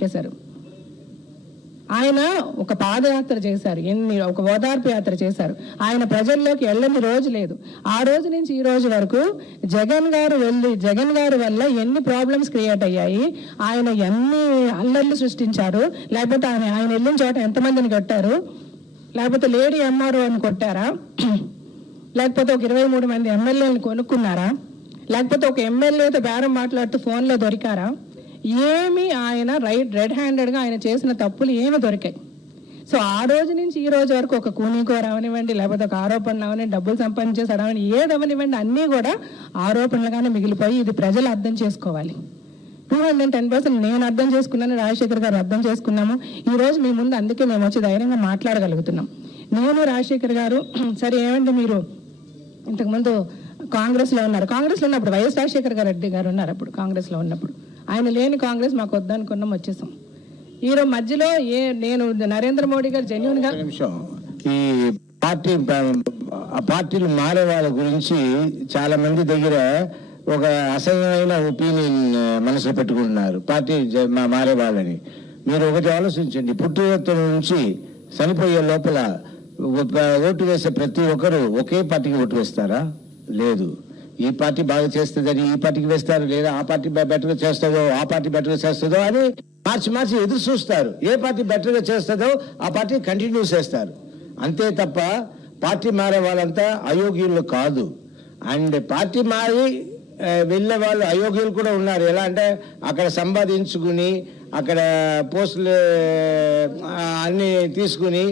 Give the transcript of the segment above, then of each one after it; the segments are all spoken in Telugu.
నరికేశారు. ఆయన ఒక పాదయాత్ర చేశారు, ఒక ఓదార్పు యాత్ర చేశారు. ఆయన ప్రజల్లోకి వెళ్ళని రోజు లేదు. ఆ రోజు నుంచి ఈ రోజు వరకు జగన్ గారు వల్ల ఎన్ని ప్రాబ్లమ్స్ క్రియేట్ అయ్యాయి, ఆయన ఎన్ని అల్లర్లు సృష్టించారు, లేకపోతే ఆయన వెళ్ళిన చోట ఎంతమందిని కొట్టారు, లేకపోతే లేడీ ఎంఆర్ఓ అని కొట్టారా, లేకపోతే ఒక 23 మంది ఎమ్మెల్యేలను కొనుక్కున్నారా, లేకపోతే ఒక ఎమ్మెల్యేతో బేరం మాట్లాడుతూ ఫోన్లో దొరికారా? ఏమి ఆయన రెడ్ హ్యాండెడ్గా ఆయన చేసిన తప్పులు ఏమి దొరికాయి? సో ఆ రోజు నుంచి ఈ రోజు వరకు ఒక కూనీకోర అవనివ్వండి, లేకపోతే ఒక ఆరోపణలు అవనివ్వండి, డబ్బులు సంపాదించేసాడు అవని ఏదవనివ్వండి, అన్నీ కూడా ఆరోపణలుగానే మిగిలిపోయి ఇది ప్రజలు అర్థం చేసుకోవాలి. 210% నేను అర్థం చేసుకున్నాను, రాజశేఖర్ గారు అర్థం చేసుకున్నాము. ఈ రోజు మీ ముందు అందుకే మేము వచ్చి ధైర్యంగా మాట్లాడగలుగుతున్నాం. నేను రాజశేఖర్ గారు సరే ఏమండి, మీరు ఇంతకుముందు కాంగ్రెస్లో ఉన్నారు, కాంగ్రెస్లో ఉన్నప్పుడు వైఎస్ రాజశేఖర్ రెడ్డి గారు ఉన్నారు, అప్పుడు కాంగ్రెస్లో ఉన్నప్పుడు ఆయన లేని కాంగ్రెస్ మాకు వద్దనుకున్నాం, వచ్చేసాం. ఈరోజు మధ్యలో నేను నరేంద్ర మోడీ గారు జెన్యూన్గా ఈ పార్టీలు మారే వాళ్ళ గురించి చాలా మంది దగ్గర ఒక అసహ్యమైన ఒపీనియన్ మనసులో పెట్టుకుంటున్నారు పార్టీ మారే వాళ్ళని. మీరు ఒకటి ఆలోచించండి, పుట్టుక నుంచి చనిపోయే లోపల ఓటు వేసే ప్రతి ఒక్కరు ఒకే పార్టీకి ఓటు వేస్తారా? లేదు. ఈ పార్టీ బాగా చేస్తుందని ఈ పార్టీకి వేస్తారు, లేదా ఆ పార్టీ బెటర్గా చేస్తుందో ఆ పార్టీ బెటర్గా చేస్తుందో అని మార్చి ఎదురు చూస్తారు. ఏ పార్టీ బెటర్గా చేస్తుందో ఆ పార్టీ కంటిన్యూ చేస్తారు. అంతే తప్ప పార్టీ మారే వాళ్ళంతా అయోగ్యులు కాదు. అండ్ పార్టీ మారి వెళ్ళే వాళ్ళు అయోగ్యులు కూడా ఉన్నారు. ఎలా అంటే అక్కడ సంపాదించుకుని అక్కడ పోస్టులు అన్నీ తీసుకుని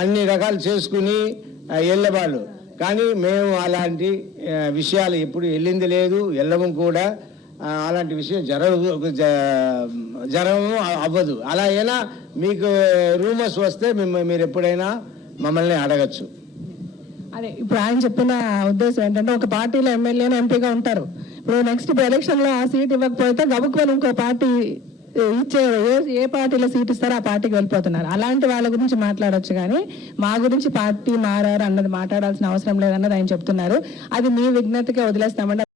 అన్ని రకాలు చేసుకుని వెళ్ళేవాళ్ళు. కానీ మేము అలాంటి విషయాలు ఎప్పుడు వెళ్ళింది లేదు, వెళ్ళము కూడా. అలాంటి విషయం జరగము అవ్వదు. అలా అయినా మీకు రూమర్స్ వస్తే మీరు ఎప్పుడైనా మమ్మల్ని అడగచ్చు. అదే ఇప్పుడు ఆయన చెప్పిన ఉద్దేశం ఏంటంటే, ఒక పార్టీలో ఎమ్మెల్యేని ఎంపీగా ఉంటారు. ఇప్పుడు నెక్స్ట్ ఎలక్షన్లో ఆ సీట్ ఇవ్వకపోతే గబుక్కుని ఇంకో పార్టీ ఏ పార్టీలో సీట్ ఇస్తారో ఆ పార్టీకి వెళ్ళిపోతున్నారు. అలాంటి వాళ్ళ గురించి మాట్లాడొచ్చు, కానీ మా గురించి పార్టీ మారారు అన్నది మాట్లాడాల్సిన అవసరం లేదన్నది ఆయన చెప్తున్నారు. అది మీ విజ్ఞతకే వదిలేస్తామండి.